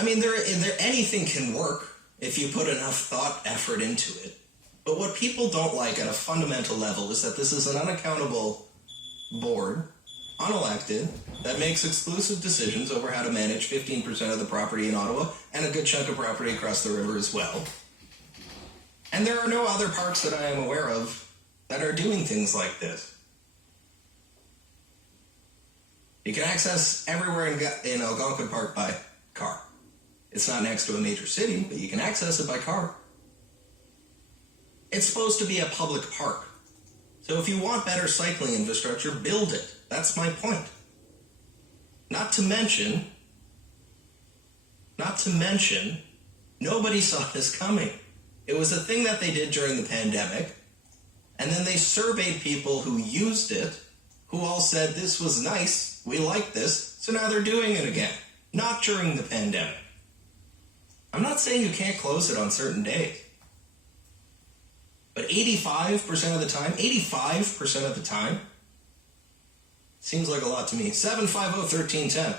I mean, anything can work if you put enough thought, effort into it. But what people don't like at a fundamental level is that this is an unaccountable board, unelected, that makes exclusive decisions over how to manage 15% of the property in Ottawa and a good chunk of property across the river as well. And there are no other parks that I am aware of that are doing things like this. You can access everywhere in Algonquin Park by car. It's not next to a major city, but you can access it by car. It's supposed to be a public park. So if you want better cycling infrastructure, build it. That's my point. Not to mention, nobody saw this coming. It was a thing that they did during the pandemic, and then they surveyed people who used it, who all said this was nice, we like this, so now they're doing it again. Not during the pandemic. I'm not saying you can't close it on certain days. But 85% of the time, seems like a lot to me. 750-1310.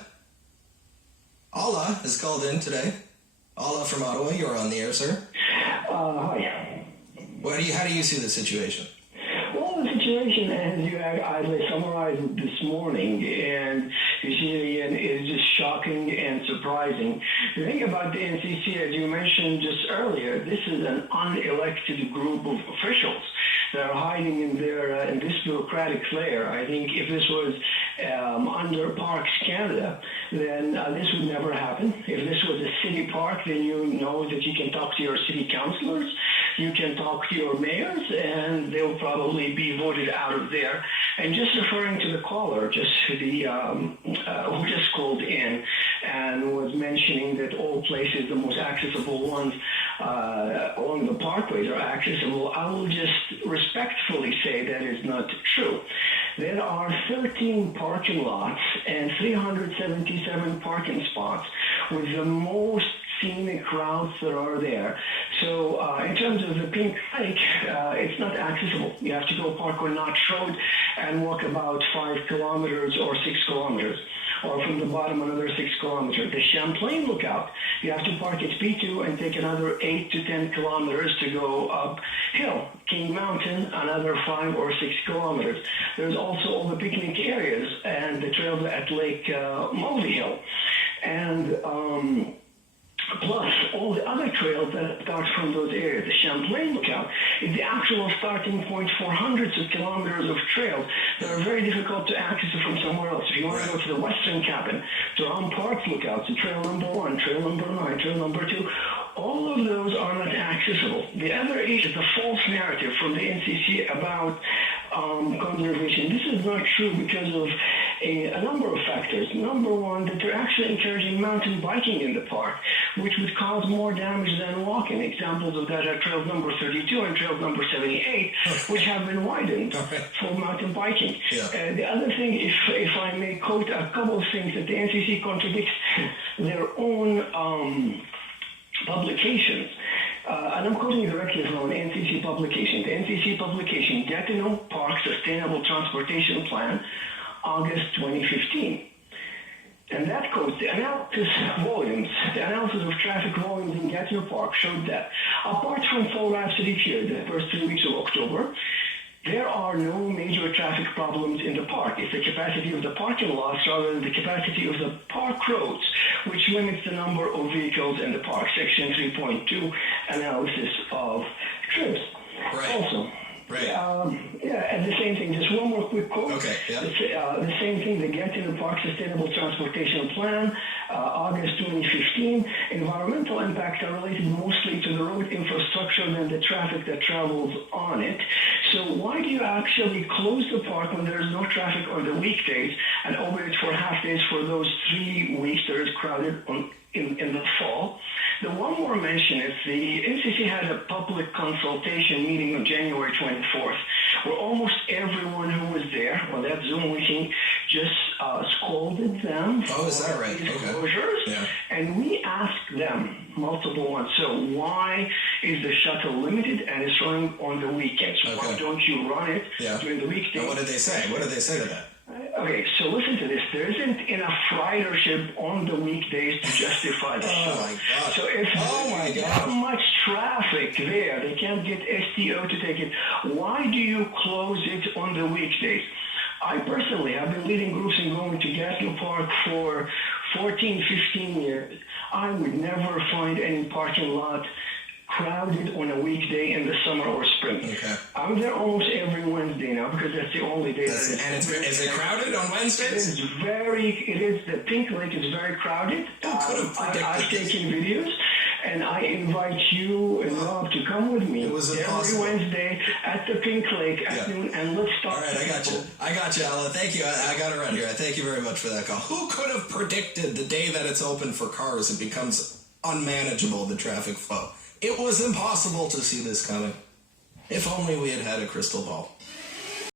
Allah has called in today. Allah from Ottawa, you're on the air, sir. Hi. How do you see the situation? Well, the situation, as I summarized it this morning, and you see again, is just shocking and surprising. The thing about the NCC, as you mentioned just earlier, this is an unelected group of officials that are hiding in this bureaucratic layer. I think if this was under Parks Canada, then this would never happen. If this was a city park, then you know that you can talk to your city councilors, you can talk to your mayors, and they'll probably be voted out of there. And just referring to the caller, who just called in and was mentioning that all places, the most accessible ones along the parkways are accessible, I will just respectfully say that is not true. There are 13 parking lots and 377 parking spots with the most scenic routes that are there. So in terms of the Pink Lake, it's not accessible. You have to go Parkway Notch Road and walk about 5 kilometers or 6 kilometers, or from the bottom another 6 kilometers. The Champlain Lookout, you have to park at P2 and take another 8 to 10 kilometers to go uphill. King Mountain, another 5 or 6 kilometers. There's also all the picnic areas and the trails at Lake Mulvey Hill. And plus all the other trails that start from those areas. The Champlain Lookout is the actual starting point for hundreds of kilometers of trails that are very difficult to access from somewhere else. If you want to go to the Western Cabin, to Ron Park's Lookouts, to Trail Number 1, Trail Number 9, Trail Number 2, all of those are not accessible. The other issue is the false narrative from the NCC about conservation. This is not true because of a number of factors. Number one, that they're actually encouraging mountain biking in the park, which would cause more damage than walking. Examples of that are Trail Number 32 and Trail Number 78, which have been widened for mountain biking. Yeah. The other thing, if I may quote a couple of things, that the NCC contradicts their own publications. And I'm quoting directly from an NCC publication. The NCC publication, Gatineau Park Sustainable Transportation Plan, August 2015. And that quotes the analysis of traffic volumes in Gatineau Park showed that apart from full Rhapsody period, the first 3 weeks of October, there are no major traffic problems in the park. It's the capacity of the parking lots rather than the capacity of the park roads, which limits the number of vehicles in the park. Section 3.2, analysis of trips. Right. Also, right. And the same thing, just one more quick quote. Okay, yeah. The same thing, the Gatineau Park Sustainable Transportation Plan, August 2015. Environmental impacts are related mostly to the road infrastructure than the traffic that travels on it. So why do you actually close the park when there is no traffic on the weekdays and open it for half days for those 3 weeks that is crowded in the fall? The one more mention is the NCC had a public consultation meeting on January 24th, where almost everyone who was there on that Zoom meeting just scolded them for is that right? these Okay. closures. Yeah. And we asked them multiple ones, so why is the shuttle limited and it's running on the weekends? Okay. Why don't you run it Yeah. during the weekdays? And what did they say? What did they say to that? Okay, so listen to this. There isn't enough ridership on the weekdays to justify the Oh show. my God. So if my there's God. that much traffic there, they can't get STO to take it. Why do you close it on the weekdays? I personally have been leading groups and going to Gatling Park for 14, 15 years. I would never find any parking lot crowded on a weekday in the summer or spring. Okay. I'm there almost every Wednesday now because that's the only day that is. Is it crowded on Wednesdays? The Pink Lake is very crowded. Who could have predicted I've this? taken videos, and I invite you and Rob to come with me It was every impossible. Wednesday at the Pink Lake at noon, and let's talk. All right, I got you, Alan. Thank you. I got it right here. Thank you very much for that call. Who could have predicted the day that it's open for cars, it becomes unmanageable, the traffic flow? It was impossible to see this coming. If only we had had a crystal ball.